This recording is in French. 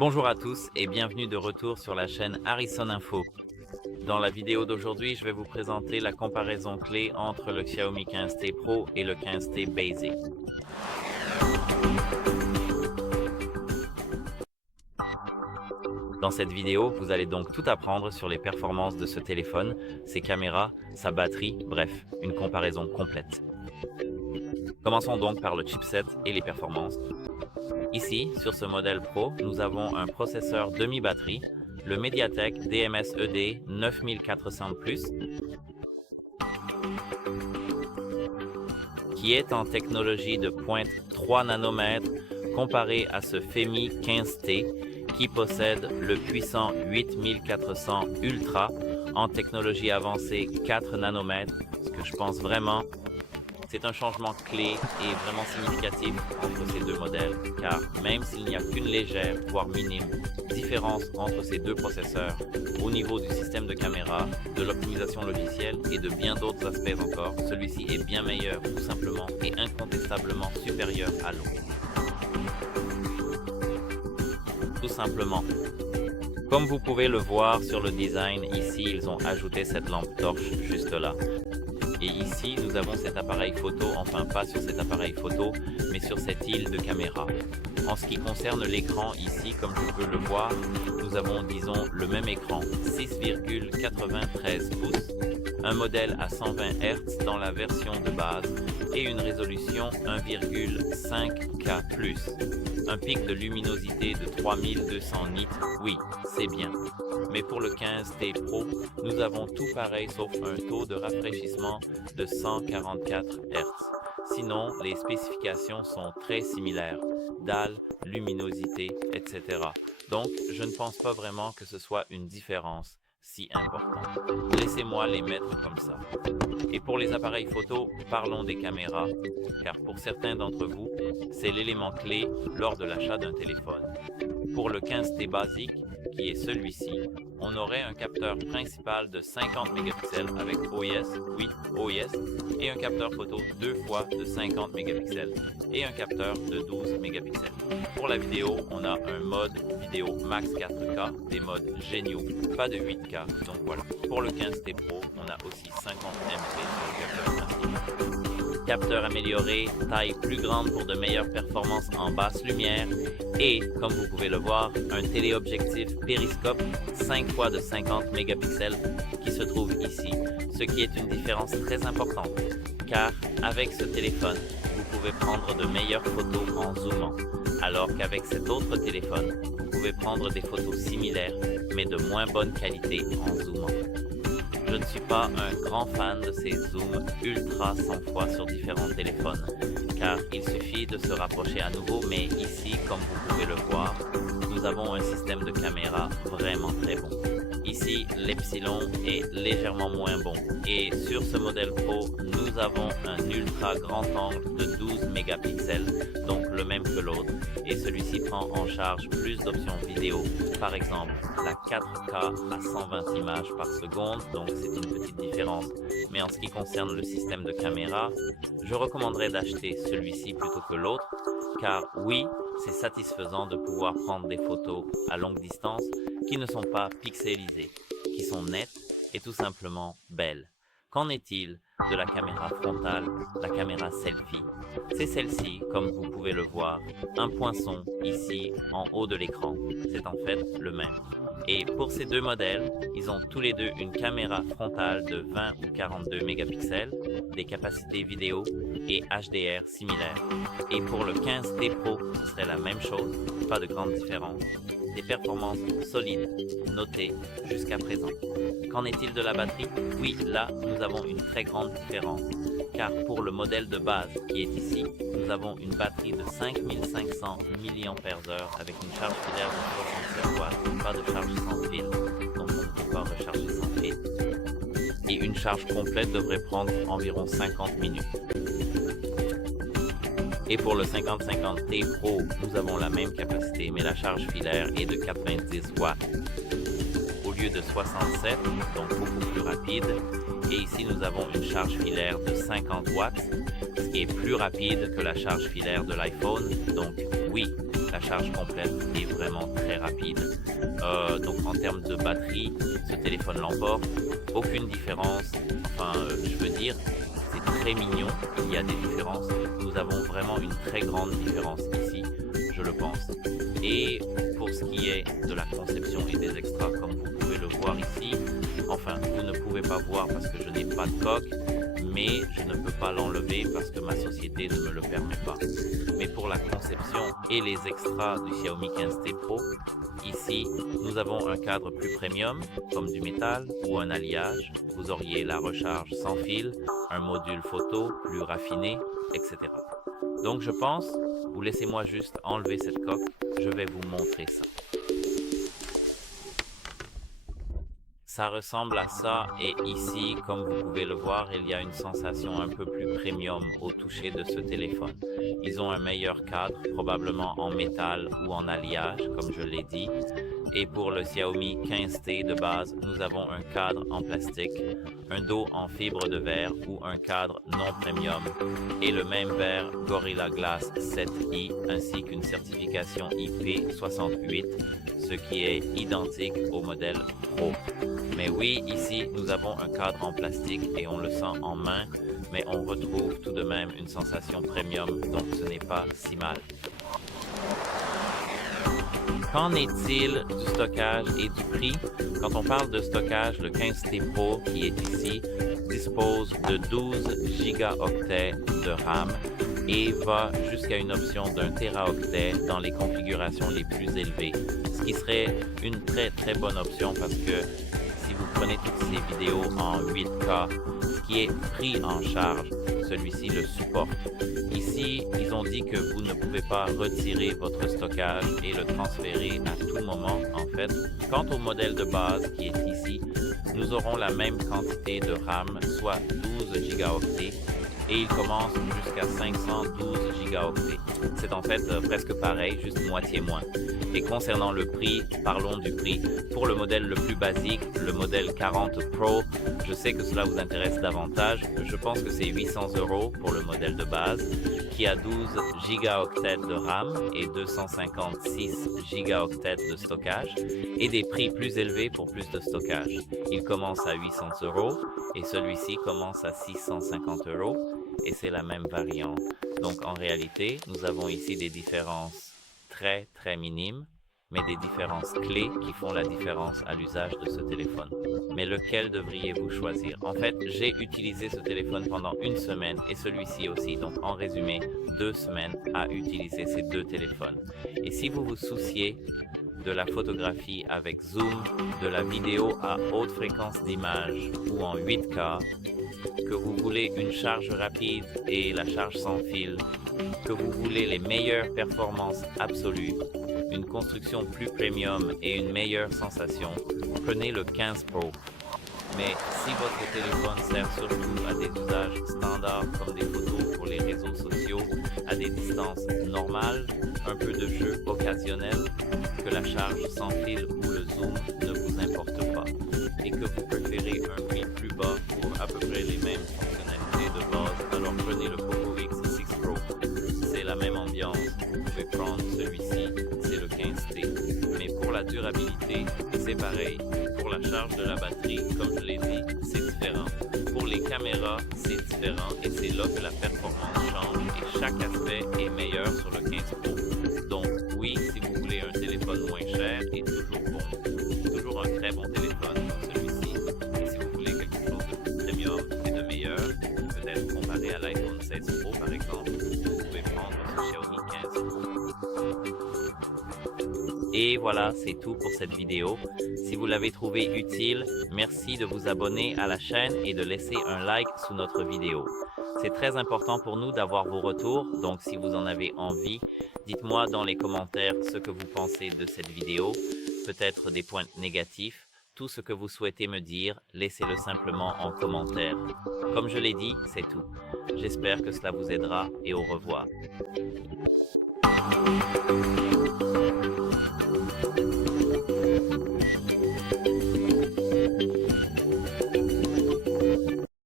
Bonjour à tous et bienvenue de retour sur la chaîne Harrison Info. Dans la vidéo d'aujourd'hui, je vais vous présenter la comparaison clé entre le Xiaomi 15T Pro et le 15T Basic. Dans cette vidéo, vous allez donc tout apprendre sur les performances de ce téléphone, ses caméras, sa batterie, bref, une comparaison complète. Commençons donc par le chipset et les performances. Ici, sur ce modèle Pro, nous avons un processeur demi-batterie, le MediaTek DMS-ED 9400+, qui est en technologie de pointe 3 nanomètres comparé à ce Femi 15T qui possède le puissant 8400 Ultra en technologie avancée 4 nanomètres, ce que je pense vraiment c'est un changement clé et vraiment significatif entre ces deux modèles, car même s'il n'y a qu'une légère, voire minime, différence entre ces deux processeurs au niveau du système de caméra, de l'optimisation logicielle et de bien d'autres aspects encore, celui-ci est bien meilleur tout simplement et incontestablement supérieur à l'autre. Tout simplement. Comme vous pouvez le voir sur le design, ici ils ont ajouté cette lampe torche juste là. Et ici, nous avons cet appareil photo, enfin pas sur cet appareil photo, mais sur cette île de caméra. En ce qui concerne l'écran, ici, comme je peux le voir, nous avons, disons, le même écran, 6,93 pouces, un modèle à 120 Hz dans la version de base et une résolution 1,5K+. Un pic de luminosité de 3200 nits, oui, c'est bien. Mais pour le 15T Pro, nous avons tout pareil sauf un taux de rafraîchissement de 144 Hz. Sinon, les spécifications sont très similaires, dalle, luminosité, etc. Donc, je ne pense pas vraiment que ce soit une différence si importante. Laissez-moi les mettre comme ça. Et pour les appareils photo, parlons des caméras, car pour certains d'entre vous, c'est l'élément clé lors de l'achat d'un téléphone. Pour le 15T Basic, qui est celui-ci, on aurait un capteur principal de 50 mégapixels avec OIS, oui, OIS, et un capteur photo 2 fois de 50 mégapixels et un capteur de 12 mégapixels. Pour la vidéo, on a un mode vidéo max 4K, des modes géniaux, pas de 8K, donc voilà. Pour le 15T Pro, on a aussi 50 MP sur le capteur principal. Capteur amélioré, taille plus grande pour de meilleures performances en basse lumière et, comme vous pouvez le voir, un téléobjectif périscope 5 fois de 50 mégapixels qui se trouve ici, ce qui est une différence très importante, car avec ce téléphone, vous pouvez prendre de meilleures photos en zoomant, alors qu'avec cet autre téléphone, vous pouvez prendre des photos similaires, mais de moins bonne qualité en zoomant. Je ne suis pas un grand fan de ces zooms ultra 100 fois sur différents téléphones, car il suffit de se rapprocher à nouveau, mais ici, comme vous pouvez le voir, nous avons un système de caméra vraiment très bon. Ici, l'Epsilon est légèrement moins bon, et sur ce modèle Pro, nous avons un ultra grand angle de 12 mégapixels, donc le même que l'autre, et celui-ci prend en charge plus d'options vidéo, par exemple la 4K à 120 images par seconde, donc c'est une petite différence. Mais en ce qui concerne le système de caméra, je recommanderais d'acheter celui-ci plutôt que l'autre, car oui, c'est satisfaisant de pouvoir prendre des photos à longue distance qui ne sont pas pixelisées, qui sont nettes et tout simplement belles. Qu'en est-il de la caméra frontale, la caméra selfie? C'est celle-ci, comme vous pouvez le voir, un poinçon ici en haut de l'écran. C'est en fait le même. Et pour ces deux modèles, ils ont tous les deux une caméra frontale de 20 ou 42 mégapixels, des capacités vidéo et HDR similaires. Et pour le 15T Pro, ce serait la même chose, pas de grande différence. Des performances solides, notées jusqu'à présent. Qu'en est-il de la batterie? Oui, là, nous avons une très grande différence, car pour le modèle de base qui est ici, nous avons une batterie de 5500 mAh avec une charge filaire de 67 watts, pas de charge sans fil, donc on ne peut pas recharger sans fil. Et une charge complète devrait prendre environ 50 minutes. Et pour le 5050T Pro, nous avons la même capacité, mais la charge filaire est de 90 watts au lieu lieu de 67, donc beaucoup plus rapide. Et ici, nous avons une charge filaire de 50 watts, ce qui est plus rapide que la charge filaire de l'iPhone. Donc oui, la charge complète est vraiment très rapide. Donc en termes de batterie, ce téléphone l'emporte. Aucune différence. Enfin, je veux dire, c'est très mignon. Il y a des différences. Nous avons vraiment une très grande différence ici, je le pense. Et pour ce qui est de la conception et des extras, comme vous pouvez le voir ici, enfin, vous ne pouvez pas voir parce que je n'ai pas de coque, mais je ne peux pas l'enlever parce que ma société ne me le permet pas. Mais pour la conception et les extras du Xiaomi 15T Pro, ici, nous avons un cadre plus premium, comme du métal ou un alliage. Vous auriez la recharge sans fil, un module photo plus raffiné, etc. Donc je pense, ou laissez-moi juste enlever cette coque, je vais vous montrer ça. Ça ressemble à ça et ici, comme vous pouvez le voir, il y a une sensation un peu plus premium au toucher de ce téléphone. Ils ont un meilleur cadre, probablement en métal ou en alliage, comme je l'ai dit. Et pour le Xiaomi 15T de base, nous avons un cadre en plastique, un dos en fibre de verre ou un cadre non premium et le même verre Gorilla Glass 7i ainsi qu'une certification IP68, ce qui est identique au modèle Pro. Mais oui, ici, nous avons un cadre en plastique et on le sent en main, mais on retrouve tout de même une sensation premium, donc ce n'est pas si mal. Qu'en est-il du stockage et du prix? Quand on parle de stockage, le 15T Pro qui est ici dispose de 12 gigaoctets de RAM et va jusqu'à une option d'1 téraoctet dans les configurations les plus élevées, ce qui serait une très bonne option parce que si vous prenez toutes ces vidéos en 8K, ce qui est pris en charge, celui-ci le supporte. Ici, ils ont dit que vous ne pouvez pas retirer votre stockage et le transférer à tout moment, en fait. Quant au modèle de base qui est ici, nous aurons la même quantité de RAM, soit 12 gigaoctets, et il commence jusqu'à 512 gigaoctets. C'est en fait presque pareil, juste moitié moins. Et concernant le prix, parlons du prix. Pour le modèle le plus basique, le modèle 40 Pro, je sais que cela vous intéresse davantage. Je pense que c'est 800 € pour le modèle de base, qui a 12 gigaoctets de RAM et 256 gigaoctets de stockage, et des prix plus élevés pour plus de stockage. Il commence à 800 € et celui-ci commence à 650 €, et c'est la même variante. Donc en réalité, nous avons ici des différences très minimes, mais des différences clés qui font la différence à l'usage de ce téléphone. Mais lequel devriez-vous choisir? En fait, j'ai utilisé ce téléphone pendant une semaine et celui-ci aussi. Donc en résumé, 2 semaines à utiliser ces deux téléphones. Et si vous vous souciez de la photographie avec zoom, de la vidéo à haute fréquence d'image ou en 8K, que vous voulez une charge rapide et la charge sans fil, que vous voulez les meilleures performances absolues, une construction plus premium et une meilleure sensation, prenez le 15 Pro. Mais si votre téléphone sert surtout à des usages standards comme des photos pour les réseaux sociaux à des distances normales, un peu de jeu occasionnel, que la charge sans fil ou le zoom ne vous importe pas, et que vous préférez un prix plus bas pour à peu près les mêmes fonctionnalités de base, alors prenez le Poco X6 Pro. C'est la même ambiance, vous pouvez prendre celui-ci, c'est le 15T. Mais pour la durabilité, c'est pareil. Pour la charge de la batterie, comme je l'ai dit, c'est différent. Pour les caméras, c'est différent et c'est là que la performance change et chaque aspect est meilleur sur le 15 Pro. Donc oui, si vous voulez un téléphone moins cher et toujours bon, toujours un très bon téléphone comme celui-ci. Et si vous voulez quelque chose de plus premium et de meilleur, peut-être comparé à l'iPhone 16 Pro par exemple, vous pouvez prendre ce Xiaomi 15 Pro. Et voilà, c'est tout pour cette vidéo. Si vous l'avez trouvé utile, merci de vous abonner à la chaîne et de laisser un like sous notre vidéo. C'est très important pour nous d'avoir vos retours, donc si vous en avez envie, dites-moi dans les commentaires ce que vous pensez de cette vidéo, peut-être des points négatifs, tout ce que vous souhaitez me dire, laissez-le simplement en commentaire. Comme je l'ai dit, c'est tout. J'espère que cela vous aidera et au revoir.